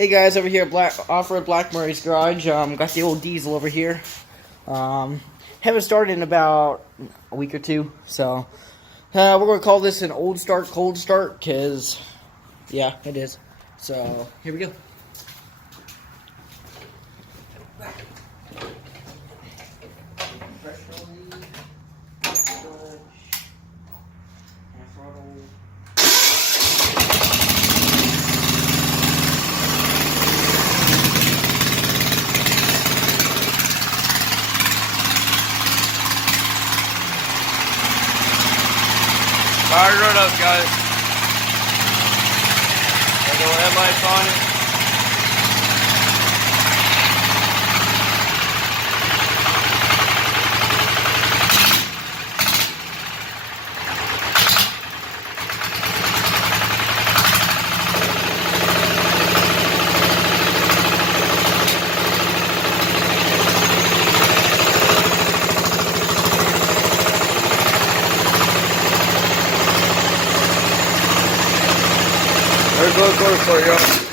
Hey guys, over here at Off-Road Black Murray's Garage. Got the old diesel over here. Haven't started in about a week or two, so we're gonna call this an old start, cold start, cause yeah, it is. So here we go. Fire it up, guys. Got the headlights on it. There's a little for you.